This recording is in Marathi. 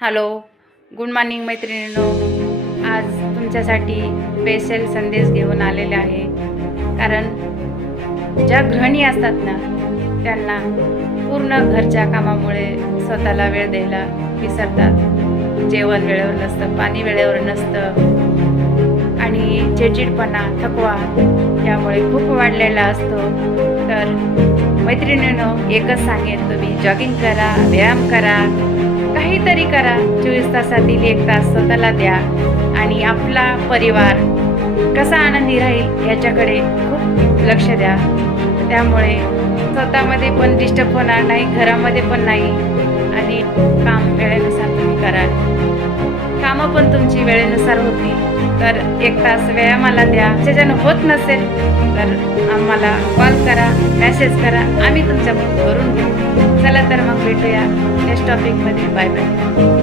हॅलो, गुड मॉर्निंग मैत्रिणींनो. आज तुमच्यासाठी स्पेशल संदेश घेऊन आलेले आहे. कारण ज्या गृहिणी असतात ना, त्यांना पूर्ण घरच्या कामामुळे स्वतःला वेळ द्यायला विसरतात. जेवण वेळेवर नसतं, पाणी वेळेवर नसतं आणि चिडचिडपणा, थकवा यामुळे खूप वाढलेला असतो. तर मैत्रिणींनो, एकच सांगेन, तुम्ही जॉगिंग करा, व्यायाम करा, काहीतरी करा. 24 तासातील 1 तास स्वतःला द्या आणि आपला परिवार कसा आनंदी राहील याच्याकडे खूप लक्ष द्या. त्यामुळे स्वतःमध्ये पण डिस्टर्ब होणार नाही, घरामध्ये पण नाही आणि काम वेळेनुसार तुम्ही कराल. कामं पण तुमची वेळेनुसार होती. तर 1 तास व्यायामाला द्या. ज्याच्यानं होत नसेल तर आम्हाला कॉल करा, मेसेज करा, आम्ही तुमच्याकडून करून घेऊ. चला तर मग भेटूया नेक्स्ट टॉपिकमध्ये. Bye bye.